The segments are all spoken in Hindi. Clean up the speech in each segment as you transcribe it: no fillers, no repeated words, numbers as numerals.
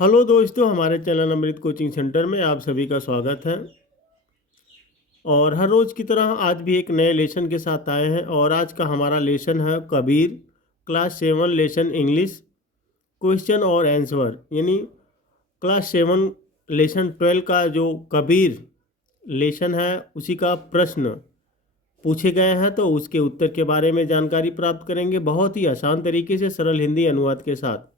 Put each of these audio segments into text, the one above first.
हेलो दोस्तों, हमारे चैनल अमृत कोचिंग सेंटर में आप सभी का स्वागत है। और हर रोज़ की तरह आज भी एक नए लेसन के साथ आए हैं। और आज का हमारा लेसन है Kabir, class 7 lesson English, question और आंसर। यानी क्लास 7 लेसन 12 का जो कबीर लेसन है उसी का प्रश्न पूछे गए हैं, तो उसके उत्तर के बारे में जानकारी प्राप्त करेंगे बहुत ही आसान तरीके से, सरल हिंदी अनुवाद के साथ।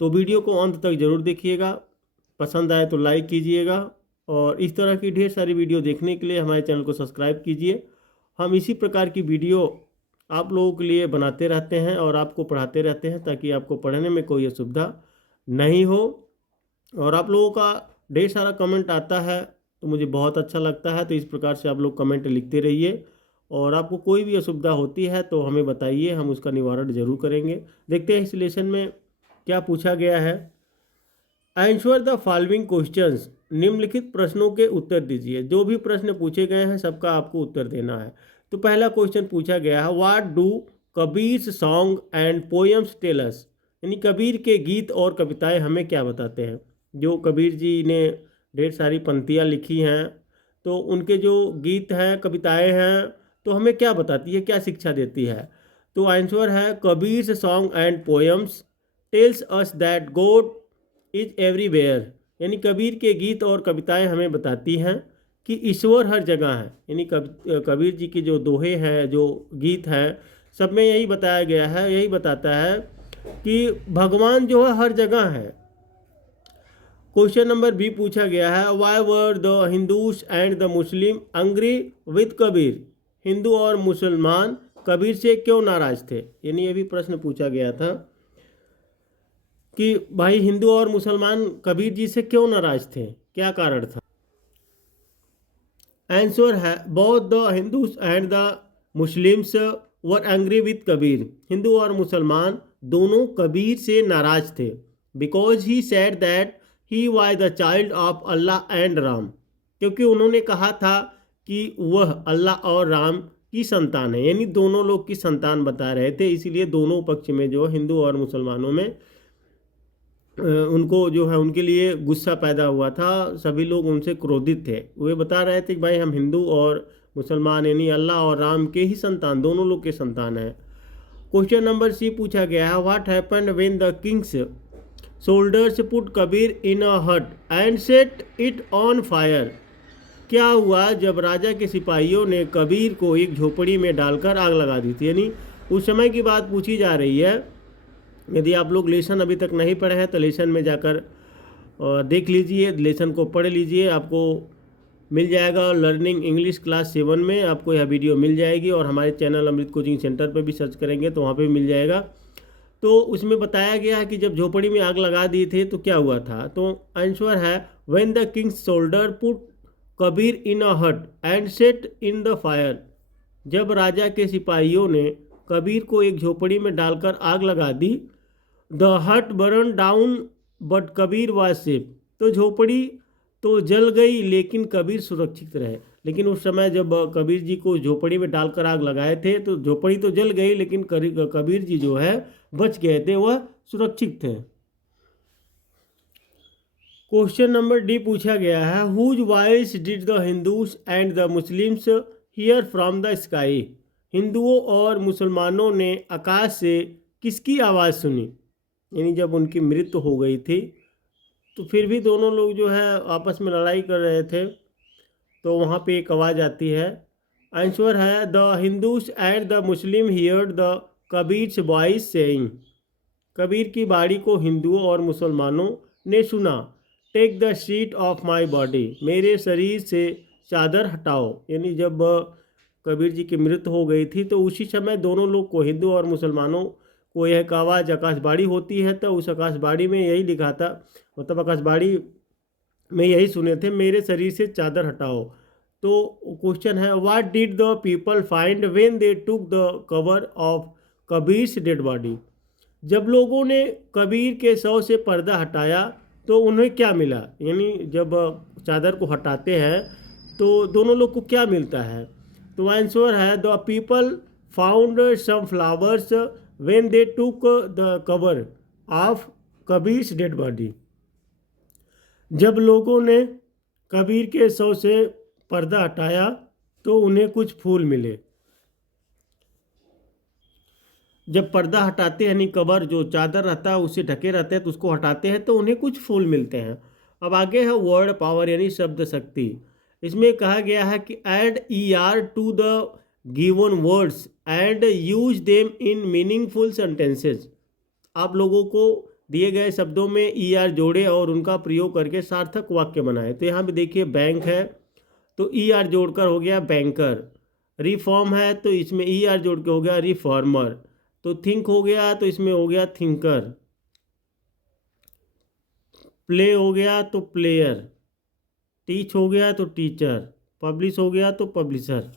तो वीडियो को अंत तक जरूर देखिएगा, पसंद आए तो लाइक कीजिएगा। और इस तरह की ढेर सारी वीडियो देखने के लिए हमारे चैनल को सब्सक्राइब कीजिए। हम इसी प्रकार की वीडियो आप लोगों के लिए बनाते रहते हैं और आपको पढ़ाते रहते हैं, ताकि आपको पढ़ने में कोई असुविधा नहीं हो। और आप लोगों का ढेर सारा कमेंट आता है तो मुझे बहुत अच्छा लगता है। तो इस प्रकार से आप लोग कमेंट लिखते रहिए, और आपको कोई भी असुविधा होती है तो हमें बताइए, हम उसका निवारण जरूर करेंगे। देखते हैं इस लेसन में क्या पूछा गया है। आंसर द फॉलोइंग क्वेश्चंस, निम्नलिखित प्रश्नों के उत्तर दीजिए। जो भी प्रश्न पूछे गए हैं सबका आपको उत्तर देना है। तो पहला क्वेश्चन पूछा गया है, what do Kabir song and poems tell us. यानी कबीर के गीत और कविताएं हमें क्या बताते हैं। जो कबीर जी ने ढेर सारी पंक्तियाँ लिखी हैं, तो उनके जो गीत हैं, कविताएं हैं, तो हमें क्या बताती है, क्या शिक्षा देती है। तो आंसर है, Kabir song and poems tells us that God is everywhere. यानी कबीर के गीत और कविताएं हमें बताती हैं कि ईश्वर हर जगह है। यानी कबीर जी के जो दोहे हैं, जो गीत हैं, सब में यही बताया गया है, यही बताता है कि भगवान जो है हर जगह है। क्वेश्चन नंबर बी पूछा गया है, why were the Hindus and the Muslim angry with Kabir. Hindu और मुसलमान कबीर से क्यों नाराज थे। यानी ये भी प्रश्न पूछा गया था कि भाई हिंदू और मुसलमान कबीर जी से क्यों नाराज थे, क्या कारण था। आंसर है, both the Hindus and the Muslims were angry with Kabir. Hindu और मुसलमान दोनों कबीर से नाराज थे, because he said that he was the child of Allah and Ram. क्योंकि उन्होंने कहा था कि वह अल्लाह और राम की संतान है। यानी दोनों लोग की संतान बता रहे थे, इसीलिए दोनों पक्ष में जो हिंदू और मुसलमानों में उनको जो है उनके लिए गुस्सा पैदा हुआ था। सभी लोग उनसे क्रोधित थे। वे बता रहे थे कि भाई हम हिंदू और मुसलमान यानी अल्लाह और राम के ही संतान, दोनों लोग के संतान हैं। क्वेश्चन नंबर सी पूछा गया है, what happened when the king's soldiers put Kabir in a hut and set it on fire. क्या हुआ जब राजा के सिपाहियों ने कबीर को एक झोपड़ी में डालकर आग लगा दी थी। यानी उस समय की बात पूछी जा रही है। यदि आप लोग लेसन अभी तक नहीं पढ़े हैं तो लेसन में जाकर देख लीजिए, लेसन को पढ़ लीजिए, आपको मिल जाएगा। लर्निंग इंग्लिश क्लास 7 में आपको यह वीडियो मिल जाएगी, और हमारे चैनल अमृत कोचिंग सेंटर पर भी सर्च करेंगे तो वहाँ पे भी मिल जाएगा। तो उसमें बताया गया है कि जब झोपड़ी में आग लगा दी थी तो क्या हुआ था। तो आंसर है, when the king's soldier put Kabir in a hut and set in the fire. जब राजा के सिपाहियों ने कबीर को एक झोपड़ी में डालकर आग लगा दी, द हट burn down but Kabir was safe. तो झोपड़ी तो जल गई लेकिन कबीर सुरक्षित रहे। लेकिन उस समय जब कबीर जी को झोपड़ी में डालकर आग लगाए थे तो झोपड़ी तो जल गई, लेकिन कबीर जी जो है बच गए थे, वह सुरक्षित थे। क्वेश्चन नंबर डी पूछा गया है, whose voice did the Hindus and the Muslims hear from the sky. हिंदुओं और मुसलमानों ने आकाश से किसकी आवाज़ सुनी। यानी जब उनकी मृत्यु हो गई थी तो फिर भी दोनों लोग जो है आपस में लड़ाई कर रहे थे, तो वहाँ पे एक आवाज़ आती है। आंसर है, the Hindus and the Muslim heard the Kabir's voice saying. Kabir की बाणी को हिंदुओं और मुसलमानों ने सुना। Take the sheet off my body, मेरे शरीर से चादर हटाओ। यानी जब कबीर जी की मृत्यु हो गई थी तो उसी समय दोनों लोग को, हिंदू और मुसलमानों को, यह एक आवाज़ आकाशवाणी होती है। तो उस आकाशवाणी में यही लिखा था, मतलब आकाशवाणी में यही सुने थे, मेरे शरीर से चादर हटाओ। तो क्वेश्चन है, what did the people find when they took the cover of Kabir's dead body. जब लोगों ने कबीर के शव से पर्दा हटाया तो उन्हें क्या मिला। यानी जब चादर को हटाते हैं तो दोनों लोग को क्या मिलता है। तो आंसर है, the people found some flowers when they took the cover of Kabir's dead body. जब लोगों ने कबीर के शव से पर्दा हटाया तो उन्हें कुछ फूल मिले। जब पर्दा हटाते हैं यानी कवर जो चादर रहता है उसे ढके रहते हैं तो उसको हटाते हैं तो उन्हें कुछ फूल मिलते हैं। अब आगे है वर्ड पावर यानी शब्द शक्ति। इसमें कहा गया है कि add E R to the given words and use them in meaningful sentences. आप लोगों को दिए गए शब्दों में ई आर जोड़े और उनका प्रयोग करके सार्थक वाक्य बनाए। तो यहाँ पे देखिए बैंक है तो ई आर जोड़कर हो गया बैंकर। रिफॉर्म है तो इसमें ई आर जोड़ के हो गया रिफॉर्मर। तो थिंक हो गया तो इसमें हो गया थिंकर। प्ले हो गया तो प्लेयर। टीच हो गया तो टीचर। पब्लिश हो गया तो पब्लिशर।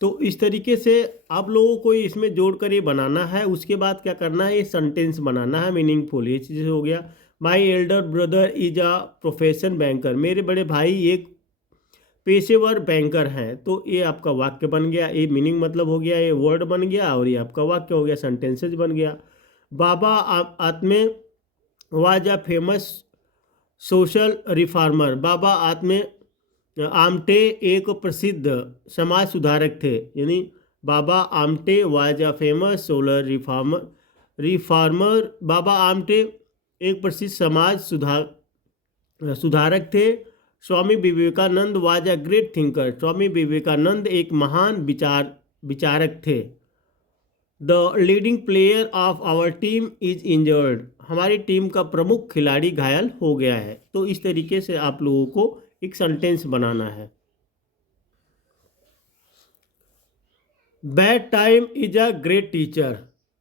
तो इस तरीके से आप लोगों को इसमें जोड़कर ये बनाना है। उसके बाद क्या करना है, ये सेंटेंस बनाना है मीनिंगफुल। ये चीज़ हो गया। My elder brother is a profession banker. मेरे बड़े भाई एक पेशेवर बैंकर हैं। तो ये आपका वाक्य बन गया, ये मीनिंग मतलब हो गया, ये वर्ड बन गया और ये आपका वाक्य हो गया, सेंटेंसेज बन गया। बाबा आत्मे was a famous social reformer. Baba आत्मे आमटे एक प्रसिद्ध समाज सुधारक थे। यानी Baba Amte was a famous solar reformer. Baba Amte एक प्रसिद्ध समाज सुधारक थे। Swami Vivekananda was a great thinker. Swami Vivekananda एक महान विचारक थे। The leading player of our team is injured. हमारी टीम का प्रमुख खिलाड़ी घायल हो गया है। तो इस तरीके से आप लोगों को एक सेंटेंस बनाना है। Bad time is a great teacher.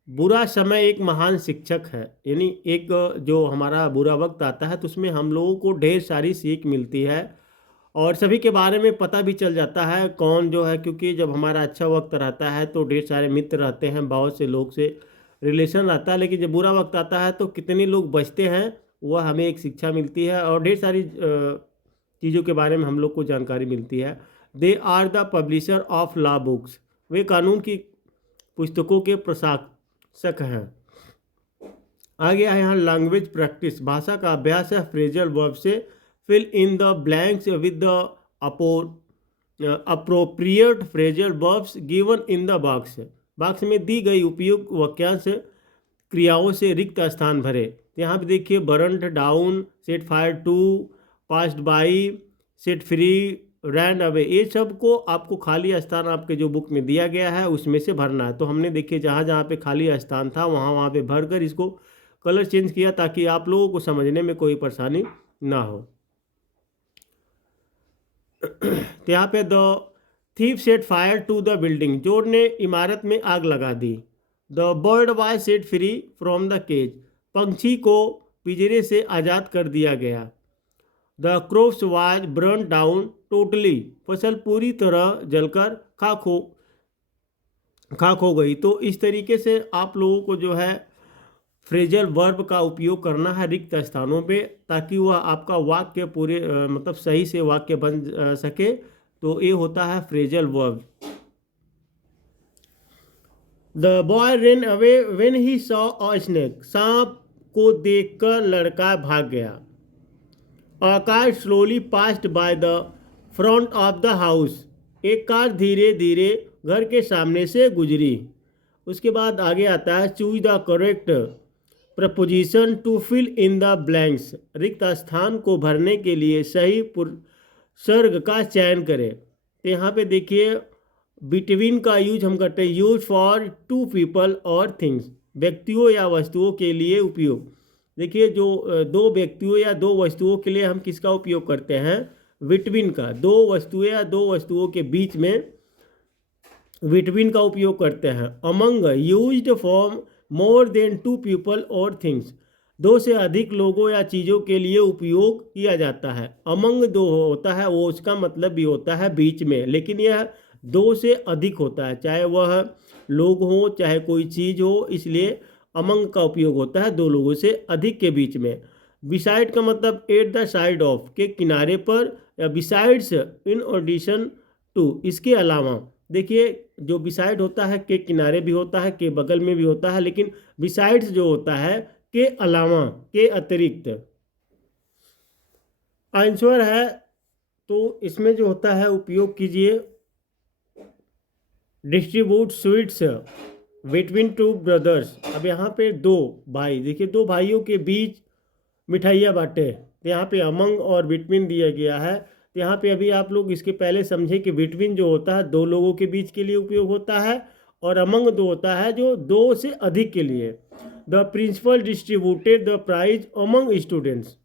बुरा समय एक महान शिक्षक है। यानी एक जो हमारा बुरा वक्त आता है तो उसमें हम लोगों को ढेर सारी सीख मिलती है और सभी के बारे में पता भी चल जाता है कौन जो है, क्योंकि जब हमारा अच्छा वक्त रहता है तो ढेर सारे मित्र रहते हैं, बहुत से लोग से रिलेशन रहता है। लेकिन जब बुरा वक्त आता है तो कितने लोग बचते हैं वह हमें एक शिक्षा मिलती है और ढेर सारी चीज़ों के बारे में हम लोग को जानकारी मिलती है। They are the publisher of law books. वे कानून की पुस्तकों के प्रशासक हैं। आगे है यहाँ लैंग्वेज प्रैक्टिस, भाषा का अभ्यास है। फ्रेजल वर्ब से fill in the blanks with the appropriate phrasal verbs given in the box. Box में दी गई उपयुक्त वाक्यांश क्रियाओं से रिक्त स्थान भरे। यहाँ पे देखिए burned down, set fire to, passed by, set free, ran away, ये सब को आपको खाली स्थान आपके जो बुक में दिया गया है उसमें से भरना है। तो हमने देखिए जहाँ जहाँ पे खाली स्थान था वहाँ वहाँ पे भर कर इसको कलर चेंज किया ताकि आप लोगों को समझने में कोई परेशानी ना हो। तो यहाँ पे the thief set fire to the building, चोर ने इमारत में आग लगा दी। The bird was set free from the cage, पंछी को पिंजरे से आज़ाद कर दिया गया। The crops was burn down totally, फसल पूरी तरह जलकर खाक हो गई। तो इस तरीके से आप लोगों को जो है फ्रेजल वर्ब का उपयोग करना है रिक्त स्थानों पे ताकि वह आपका वाक्य पूरे मतलब सही से वाक्य बन सके। तो ये होता है phrasal verb. The boy rain away when he saw a snake, सांप को देखकर लड़का भाग गया। A car slowly passed by the front of the house, एक कार धीरे धीरे घर के सामने से गुजरी। उसके बाद आगे आता है choose the correct preposition to fill in the blanks, रिक्त स्थान को भरने के लिए सही सर्ग का चयन करें। तो यहाँ पे देखिए बिटवीन का यूज हम करते हैं, यूज फॉर टू पीपल और थिंग्स, व्यक्तियों या वस्तुओं के लिए उपयोग। देखिए जो दो व्यक्तियों या दो वस्तुओं के लिए हम किसका उपयोग करते हैं, बिटवीन का। दो वस्तुएं या दो वस्तुओं के बीच में बिटवीन का उपयोग करते हैं। Among used for more than two people और थिंग्स, दो से अधिक लोगों या चीज़ों के लिए उपयोग किया जाता है। अमंग दो होता है वो उसका मतलब भी होता है बीच में, लेकिन यह दो से अधिक होता है, चाहे वह लोग हों चाहे कोई चीज़ हो, इसलिए अमंग का उपयोग होता है दो लोगों से अधिक के बीच में। बिसाइड का मतलब एट द साइड ऑफ, के किनारे पर, या बिसाइड्स इन एडिशन टू, इसके अलावा। देखिए जो बिसाइड होता है के किनारे भी होता है, के बगल में भी होता है, लेकिन बिसाइड्स जो होता है के अलावा, के अतिरिक्त। आंसर है, तो इसमें जो होता है उपयोग कीजिए distribute sweets between two brothers. अब यहाँ पे दो भाई, देखिए दो भाइयों के बीच मिठाइयाँ बांटे, तो यहाँ पे अमंग और बिटवीन दिया गया है। तो यहाँ पे अभी आप लोग इसके पहले समझे कि बिटवीन जो होता है दो लोगों के बीच के लिए उपयोग होता है, और अमंग जो होता है जो दो से अधिक के लिए। The principal distributed the prize among students.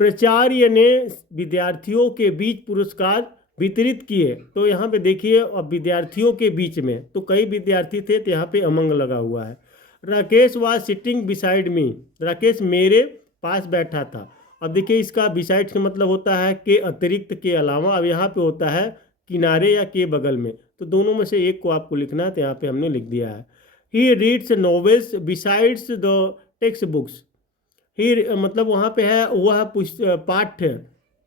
प्राचार्य ने विद्यार्थियों के बीच पुरस्कार वितरित किए। तो यहाँ पे देखिए, अब विद्यार्थियों के बीच में तो कई विद्यार्थी थे, तो यहाँ पे अमंग लगा हुआ है। Rakesh was sitting beside me. Rakesh मेरे पास बैठा था। अब देखिए, इसका बिसाइड का मतलब होता है के अतिरिक्त, के अलावा। अब यहाँ पे होता है किनारे या के बगल में, तो दोनों में से एक को आपको लिखना है, तो यहाँ पे हमने लिख दिया है। He reads novels besides the text books. He मतलब वहाँ पे है वह पाठ्य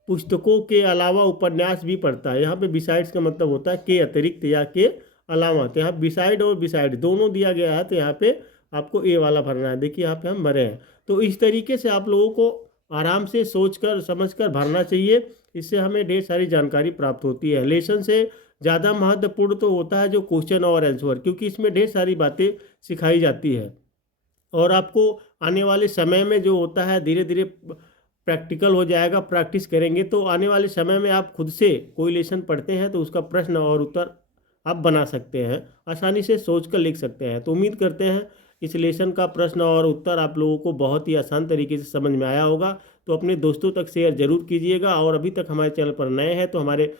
पुस्तकों के अलावा उपन्यास भी पढ़ता है। यहाँ पे बिसाइड्स का मतलब होता है के अतिरिक्त या के अलावा। तो यहाँ बिसाइड और बिसाइड दोनों दिया गया है, तो यहाँ पे आपको ए वाला भरना है। देखिए यहाँ पे हम भरे हैं। तो इस तरीके से आप लोगों को आराम से सोचकर समझकर भरना चाहिए। इससे हमें ढेर सारी जानकारी प्राप्त होती है। लेसन से ज़्यादा महत्वपूर्ण तो होता है जो क्वेश्चन और आंसर, क्योंकि इसमें ढेर सारी बातें सिखाई जाती है, और आपको आने वाले समय में जो होता है धीरे धीरे प्रैक्टिकल हो जाएगा। प्रैक्टिस करेंगे तो आने वाले समय में आप खुद से कोई लेसन पढ़ते हैं तो उसका प्रश्न और उत्तर आप बना सकते हैं, आसानी से सोच कर लिख सकते हैं। तो उम्मीद करते हैं इस लेसन का प्रश्न और उत्तर आप लोगों को बहुत ही आसान तरीके से समझ में आया होगा। तो अपने दोस्तों तक शेयर जरूर कीजिएगा, और अभी तक हमारे चैनल पर नए हैं तो हमारे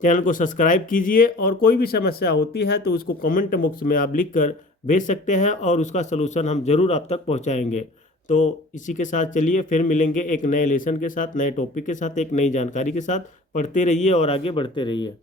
चैनल को सब्सक्राइब कीजिए। और कोई भी समस्या होती है तो उसको कमेंट बॉक्स में आप लिख कर भेज सकते हैं, और उसका सलूशन हम ज़रूर आप तक पहुंचाएंगे। तो इसी के साथ चलिए फिर मिलेंगे एक नए लेसन के साथ, नए टॉपिक के साथ, एक नई जानकारी के साथ। पढ़ते रहिए और आगे बढ़ते रहिए।